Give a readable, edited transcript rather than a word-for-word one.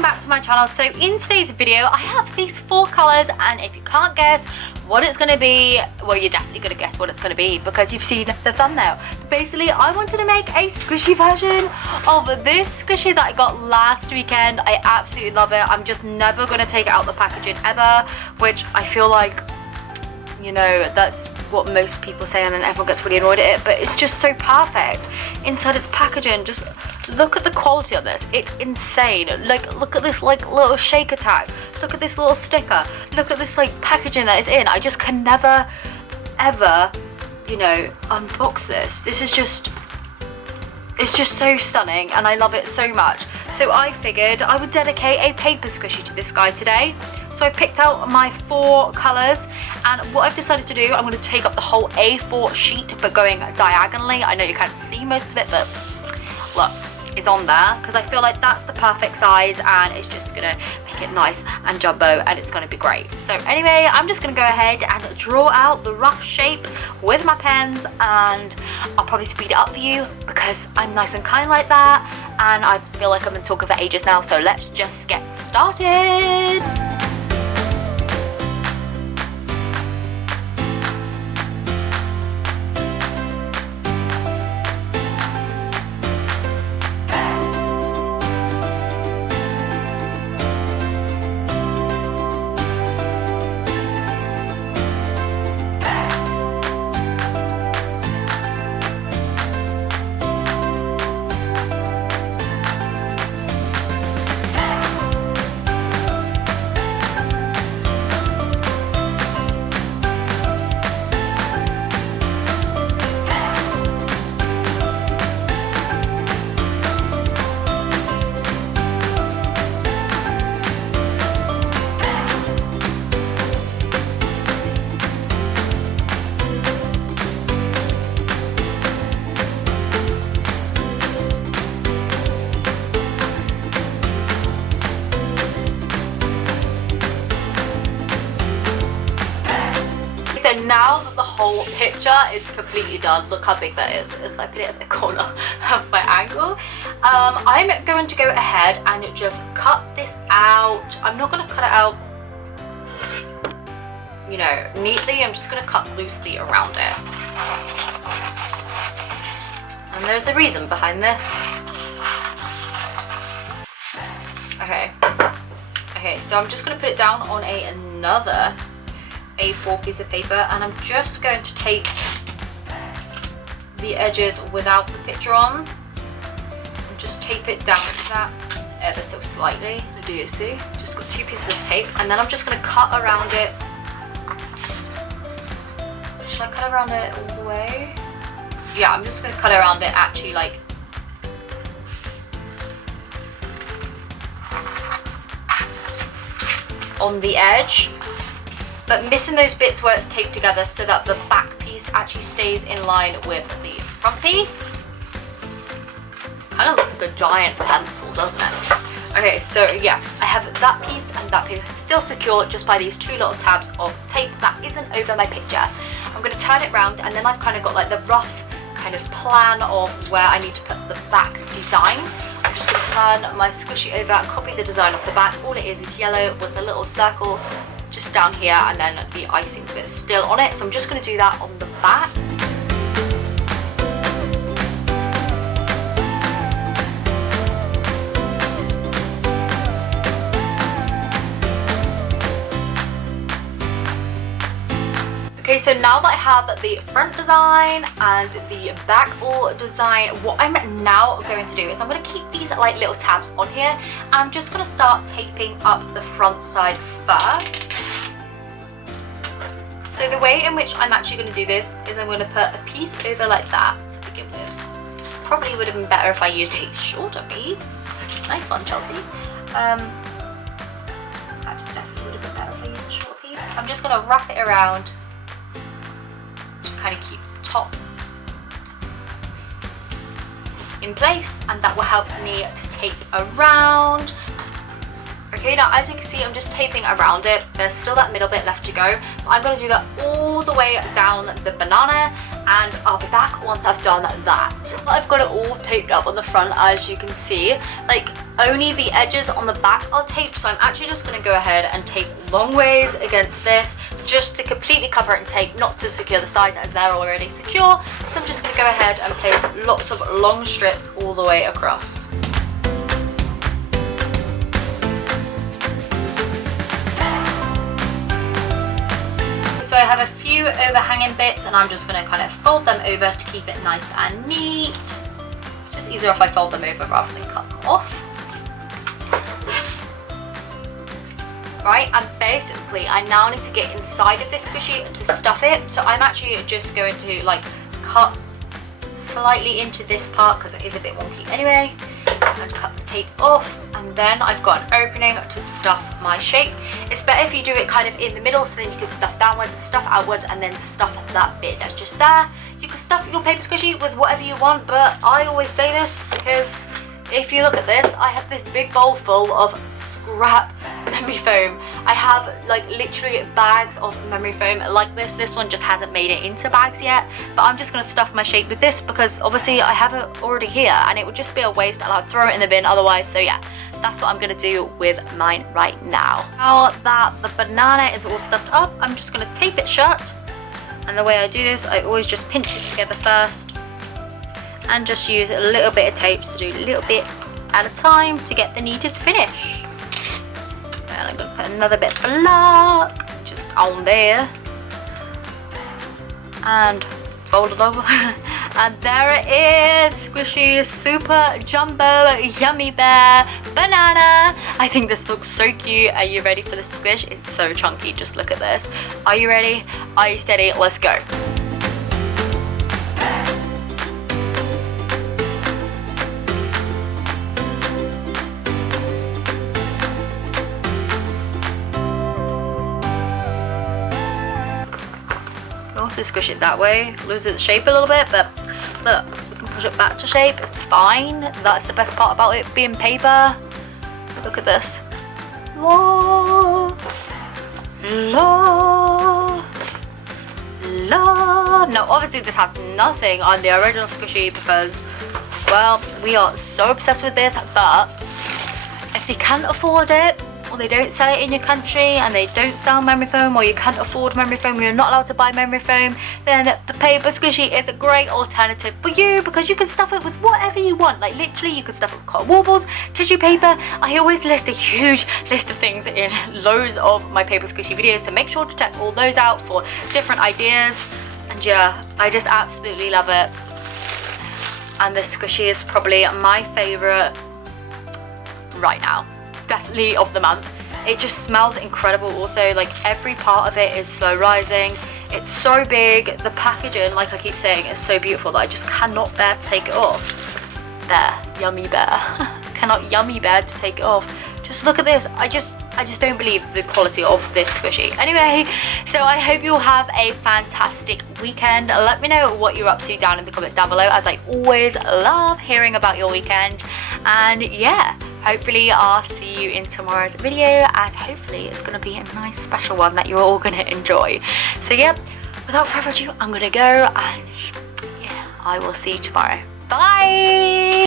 welcome back to my channel. So in today's video I have these 4 colours, and if you can't guess what it's going to be, well, you're definitely going to guess what it's going to be because you've seen the thumbnail. Basically, I wanted to make a squishy version of this squishy that I got last weekend. I absolutely love it. I'm just never going to take it out the packaging ever, which I feel like, you know, that's what most people say, and then everyone gets really annoyed at it, but it's just so perfect inside its packaging. Just look at the quality of this. It's insane. Like, look at this like little shaker tag, look at this little sticker, look at this like packaging that it's in. I just can never ever, you know, unbox this. This is just, it's just so stunning and I love it so much. So I figured I would dedicate a paper squishy to this guy today. So I picked out my 4 colours, and what I've decided to do, I'm going to take up the whole A4 sheet but going diagonally. I know you can't see most of it, but look, it's on there because I feel like that's the perfect size and it's just going to make it nice and jumbo and it's going to be great. So anyway, I'm just going to go ahead and draw out the rough shape with my pens, and I'll probably speed it up for you because I'm nice and kind like that, and I feel like I've been talking for ages now, so let's just get started. So now that the whole picture is completely done, look how big that is if I put it at the corner of my angle. I'm going to go ahead and just cut this out. I'm not going to cut it out, you know, neatly. I'm just going to cut loosely around it. And there's a reason behind this. Okay, so I'm just going to put it down on another A4 piece of paper, and I'm just going to tape the edges without the picture on, and just tape it down to that ever so slightly. Do you see? Just got 2 pieces of tape, and then I'm just going to cut around it. Should I cut around it all the way? Yeah, I'm just going to cut around it actually, like on the edge, but missing those bits where it's taped together so that the back piece actually stays in line with the front piece. Kind of looks like a giant pencil, doesn't it? Okay, so yeah, I have that piece and that piece still secure just by these 2 little tabs of tape that isn't over my picture. I'm going to turn it round, and then I've kind of got like the rough kind of plan of where I need to put the back design. I'm just going to turn my squishy over and copy the design off the back. All it is yellow with a little circle just down here, and then the icing bit still on it. So I'm just going to do that on the back. Okay, so now that I have the front design and the back all design, what I'm now going to do is I'm going to keep these like little tabs on here, and I'm just going to start taping up the front side first. So the way in which I'm actually going to do this is I'm going to put a piece over like that to begin with. Probably would have been better if I used a shorter piece. Nice one, Chelsea. Actually, definitely would have been better if I used a short piece. I'm just going to wrap it around to kind of keep the top in place, and that will help me to tape around. Okay, now as you can see, I'm just taping around it. There's still that middle bit left to go, but I'm going to do that all the way down the banana, and I'll be back once I've done that. I've got it all taped up on the front, as you can see. Like, only the edges on the back are taped, so I'm actually just going to go ahead and tape long ways against this just to completely cover it and tape, not to secure the sides as they're already secure. So I'm just going to go ahead and place lots of long strips all the way across. So I have a few overhanging bits and I'm just going to kind of fold them over to keep it nice and neat. Just easier if I fold them over rather than cut them off. Right, and basically I now need to get inside of this squishy to stuff it. So I'm actually just going to like cut slightly into this part because it is a bit wonky anyway, and cut the tape off, and then I've got an opening to stuff my shape. It's better if you do it kind of in the middle, so then you can stuff downwards, stuff outwards, and then stuff that bit that's just there. You can stuff your paper squishy with whatever you want, but I always say this because if you look at this, I have this big bowl full of scrap memory foam. I have like literally bags of memory foam like this. This one just hasn't made it into bags yet, but I'm just going to stuff my shape with this because obviously I have it already here and it would just be a waste and I'll throw it in the bin otherwise. So yeah, that's what I'm going to do with mine right now. Now that the banana is all stuffed up, I'm just going to tape it shut, and the way I do this, I always just pinch it together first and just use a little bit of tape to do little bits at a time to get the neatest finish. And I'm going to put another bit for luck just on there and fold it over. And there it is, squishy super jumbo yummy bear banana. I think this looks so cute. Are you ready for the squish? It's so chunky, just look at this. Are you ready? Are you steady? Let's go. Also squish it that way, lose its shape a little bit, but look, we can push it back to shape. It's fine. That's the best part about it being paper. Look at this. La, la, la. No, obviously this has nothing on the original squishy because, well, we are so obsessed with this, but if they can't afford it, or they don't sell it in your country and they don't sell memory foam, or you can't afford memory foam, you're not allowed to buy memory foam, then the paper squishy is a great alternative for you because you can stuff it with whatever you want. Like literally you can stuff it with cotton wool balls, tissue paper. I always list a huge list of things in loads of my paper squishy videos, so make sure to check all those out for different ideas. And yeah, I just absolutely love it. And this squishy is probably my favorite right now. Definitely of the month. It just smells incredible also. Like every part of it is slow rising. It's so big. The packaging, like I keep saying, is so beautiful that I just cannot bear to take it off. There, yummy bear. Cannot yummy bear to take it off. Just look at this. I just don't believe the quality of this squishy. Anyway, so I hope you'll have a fantastic weekend. Let me know what you're up to down in the comments down below, as I always love hearing about your weekend. And yeah, hopefully I'll see you in tomorrow's video, as hopefully it's going to be a nice special one that you're all going to enjoy. So yeah, without further ado, I'm going to go, and yeah, I will see you tomorrow. Bye!